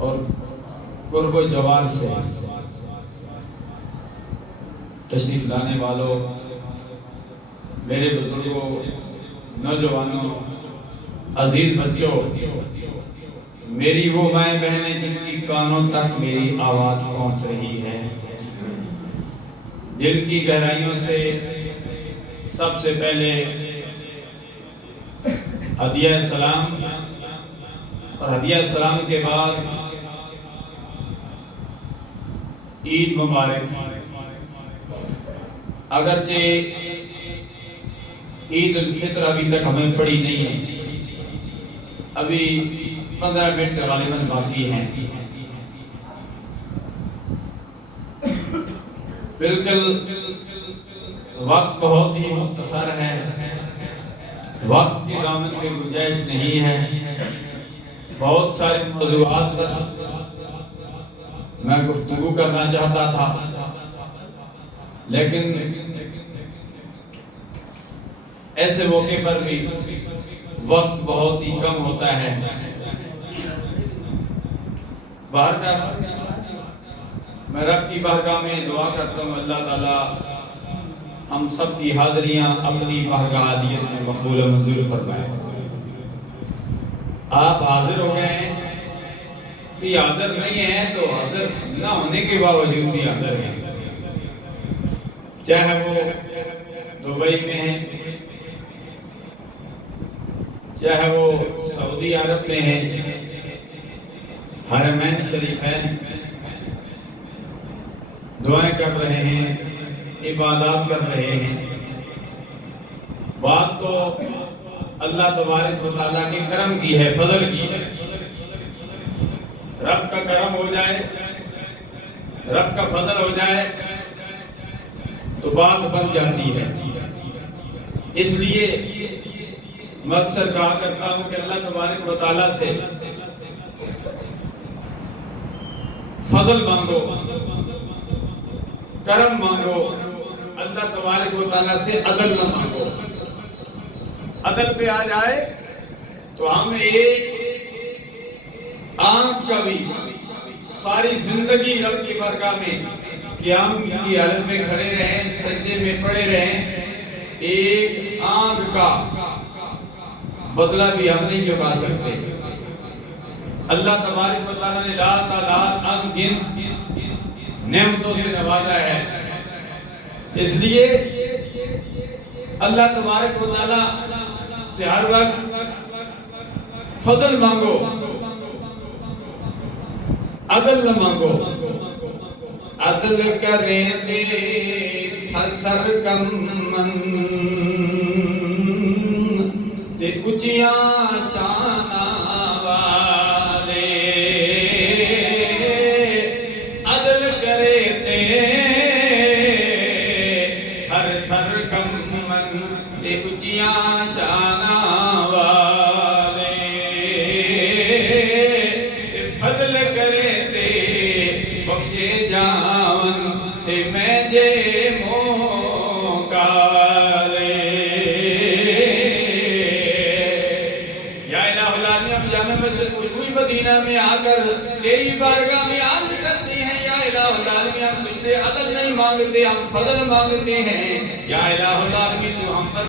اور قرب و جوار سے تشریف لانے والوں، میرے بزرگوں، نوجوانوں، عزیز بچوں، میری وہ مائیں بہنیں جن کی کانوں تک میری آواز پہنچ رہی ہے، دل کی گہرائیوں سے سب سے پہلے ہدیہ سلام، اور ہدیہ سلام کے بعد عید مبارک۔ اگرچہ عید الفطر ابھی تک ہمیں پڑی نہیں ہے، ابھی 15 منٹ غالباً باقی ہیں۔ بالکل وقت بہت ہی مختصر ہے، وقت کی دامن میں گنجائش نہیں ہے۔ بہت سارے موضوعات پر میں گفتگو کرنا چاہتا تھا، لیکن ایسے موقع پر بھی وقت بہت ہی کم ہوتا ہے۔ بہرکیف میں رب کی بارگاہ میں دعا کرتا ہوں اللہ تعالیٰ ہم سب کی حاضریاں اپنی بارگاہ عادیت میں مقبول و منظور فرمائے۔ آپ حاضر ہو گئے ہیں کہ حاضر نہیں ہیں تو حاضر نہ ہونے کے باوجود بھی حاضر ہیں، چاہے وہ دبئی میں ہیں، چاہے وہ سعودی عرب میں ہیں، حرمین شریفین دعائیں کر رہے ہیں، عبادات کر رہے ہیں۔ بات تو اللہ تبارک و تعالیٰ کے کرم کی ہے، فضل کی ہے۔ رب کا کرم ہو جائے، رب کا فضل ہو جائے تو بات بن جاتی ہے۔ اس لیے میں اکثر کہا کرتا ہوں کہ اللہ تبارک و تعالیٰ سے فضل مانگو، کرم مانگو، اللہ تبارک و تعالیٰ سے عدل نہ مانگو۔ عدل پہ آ جائے تو ہم ایک آنکھ کا بھی ساری زندگی رب کی بارگاہ میں قیام کی حالت میں کھڑے رہیں، سجدے میں پڑے رہیں، ایک آنکھ کا بدلہ بھی ہم نہیں چکا سکتے۔ اللہ تبارک و تعالیٰ نے لا تعداد انگنت نعمتوں سے نوازا ہے، اس لیے اللہ تبارک و تعالیٰ سے ہر وقت فضل مانگو، عدل نہ مانگو۔ عدل کریں دے تھر تھر کمن تے اچیاں شانہ والے، عدل کرے دے تھر تھر کمن تے اچیاں شانہ والے، فضل کرے تے بخشے جاون تے میں جے مدینہ میں آ کر تیری بارگاہ میں عرض کرتے ہیں یا الہ العالمین ہم تجھ سے عدل نہیں مانگتے، ہم فضل مانگتے ہیں۔ یا الہ العالمین تو ہم پر